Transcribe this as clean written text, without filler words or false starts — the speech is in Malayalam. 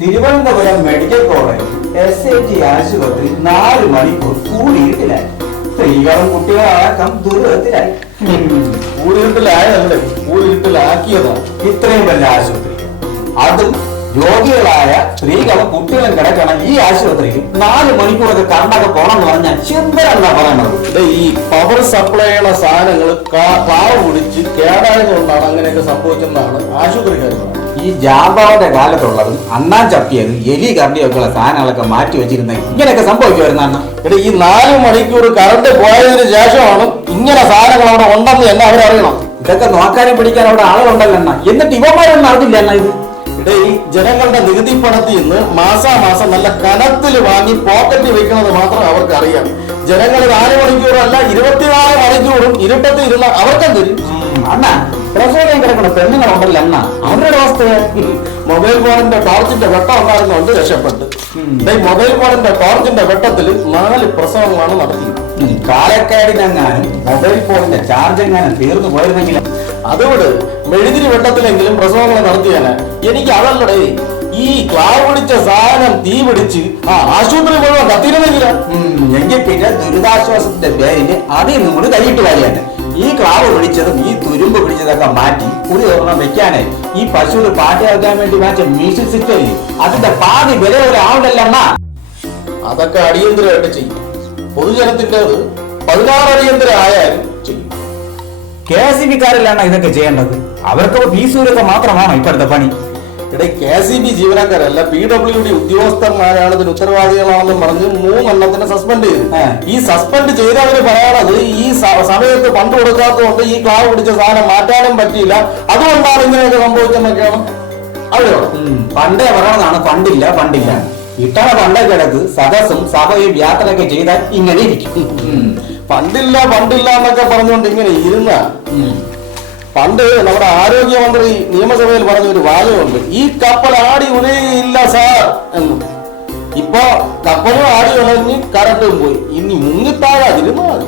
തിരുവനന്തപുരം മെഡിക്കൽ കോളേജ് SAT ആശുപത്രി 4 മണിക്കൂർ കൂടിയിരുട്ടിലായി. സ്ത്രീകളും കുട്ടികളടക്കം ദുരിതത്തിലായി. കൂടിയിരുട്ടിലായതല്ലേ, കൂടിയിരുട്ടിലാക്കിയതാണ്. ഇത്രയും വലിയ ആശുപത്രി, അതും രോഗികളായ സ്ത്രീകളും കുട്ടികളും കിടക്കണം ഈ ആശുപത്രിക്ക് 4 മണിക്കൂറൊക്കെ കറണ്ടൊക്കെ പോണെന്ന് പറഞ്ഞാൽ ചിന്തയല്ല പറയണത്. ഈ പവർ സപ്ലൈ ചെയ്യുന്ന സാധനങ്ങൾ ക്ലാവ് പിടിച്ച് കേടായതുകൊണ്ടാണ് അങ്ങനെയൊക്കെ സംഭവിച്ചെന്നാണ് ആശുപത്രിക്കാർ പറയുന്നത്. ഈ ജാബാവയുടെ കാലത്തുള്ളതും അണ്ണാൻ ചപ്പിയത് എലി കറണ്ടിയൊക്കെയുള്ള സാധനങ്ങളൊക്കെ മാറ്റി വെച്ചിരുന്ന ഇങ്ങനെയൊക്കെ സംഭവിക്കുമായിരുന്ന ഈ 4 മണിക്കൂർ കറണ്ട് പോയതിനു ശേഷമാണ് ഇങ്ങനെ സാധനങ്ങൾ അവിടെ ഉണ്ടെന്ന് തന്നെ അവരറിയണം. ഇതൊക്കെ നോക്കാനും പിടിക്കാൻ അവിടെ ആളുകളുണ്ടല്ലോ എണ്ണ, എന്നിട്ട് ഇവന്മാരൊന്നും അറിഞ്ഞില്ല എണ്ണ ഇത്. ഈ ജനങ്ങളുടെ നികുതി പണത്തിൽ നിന്ന് മാസാമാസം നല്ല കനത്തിൽ വാങ്ങി പോക്കറ്റിൽ വെക്കുന്നത് മാത്രം അവർക്ക് അറിയാം. ജനങ്ങൾ 4 മണിക്കൂറല്ല 24 മണിക്കൂറും ഇരുട്ടത്തിൽ ഇരുന്ന അവർക്കും തരും. അണ്ണ പ്രസവം കിടക്കണ പെണ്ണുങ്ങളുണ്ടല്ലോ എണ്ണ, അവരുടെ അവസ്ഥ. മൊബൈൽ ഫോണിന്റെ ടോർച്ചിന്റെ വെട്ടം ഉണ്ടായിരുന്നുകൊണ്ട് രക്ഷപ്പെട്ടു. മൊബൈൽ ഫോണിന്റെ ടോർച്ചിന്റെ വെട്ടത്തിൽ 4 പ്രസവങ്ങളാണ് നടത്തിയത്. കാലക്കാടിനെങ്ങാനും മൊബൈൽ ഫോണിന്റെ ചാർജ് എങ്ങാനും തീർന്നു പോയിരുന്നെങ്കിൽ അതുകൊണ്ട് മെഴുതിരി വെട്ടത്തിലെങ്കിലും പ്രസവങ്ങൾ നടത്തിയാണ്. എനിക്ക് അതല്ലടേ, ഈ ക്ലാവ് പിടിച്ച സാധനം തീ പിടിച്ച് ആശുപത്രി മുഴുവൻ കത്തിരുന്നെങ്കില. എങ്കിൽ പിന്നെ ദുരിതാശ്വാസത്തിന്റെ പേരില് അതിൽ നമ്മൾ കൈയിട്ട് വരികയാണ്. ഈ ക്ലാവ് പിടിച്ചതും ഈ തുരുമ്പ് പിടിച്ചതൊക്കെ മാറ്റി ഒരു ഒരെണ്ണം വെക്കാനേ ഈ പശുവിന് പാട്ട് കേൾക്കാൻ വേണ്ടി മാറ്റ മ്യൂസിക് സിസ്റ്റം അതിന്റെ പാതി വില ഒരു ആളുണ്ടല്ല. അതൊക്കെ അടിയന്തരമായിട്ട് ചെയ്യും. പൊതുജനത്തിൻ്റെത് 16 അടിയന്തരം ആയാലും ചെയ്യും. KSEB-ക്കാരല്ലാണ് ഇതൊക്കെ ചെയ്യേണ്ടത്. അവർക്ക് ഫീസൂരൊക്കെ മാത്രമാണോ ഇപ്പോഴത്തെ പണി? KSEB ജീവനക്കാരല്ല, PWD ഉദ്യോഗസ്ഥന്മാരാണ് ഇതിന് ഉത്തരവാദികളാണെന്നും പറഞ്ഞ് 3 എണ്ണത്തിനെ സസ്പെൻഡ് ചെയ്തു. ഈ സസ്പെൻഡ് ചെയ്തവര് പറയാനത് ഈ സമയത്ത് ഫണ്ട് കൊടുക്കാത്തതുകൊണ്ട് ഈ ക്ലാവ് പിടിച്ച സാധനം മാറ്റാനും പറ്റിയില്ല, അതുകൊണ്ടാണ് ഇങ്ങനെയൊക്കെ സംഭവിച്ചെന്നൊക്കെയാണ് അവര് പണ്ടേ പറയണതാണ് ഫണ്ടില്ല. ഇട്ടണ പണ്ടേ കിടക്ക് സദസ്സും സഭയും യാത്രയൊക്കെ ചെയ്താൽ ഇങ്ങനെ ഇരിക്കും. ഫണ്ടില്ല എന്നൊക്കെ പറഞ്ഞുകൊണ്ട് ഇങ്ങനെ ഇരുന്ന പണ്ട് നമ്മുടെ ആരോഗ്യമന്ത്രി നിയമസഭയിൽ പറഞ്ഞൊരു വാചകമുണ്ട്, ഈ കപ്പൽ ആടി ഉലയില്ല സാർ എന്നും. ഇപ്പൊ കപ്പലും ആടി ഉലഞ്ഞ് കറണ്ടും പോയി, ഇനി മുങ്ങിത്താഴാതിരുന്നാൽ മതി.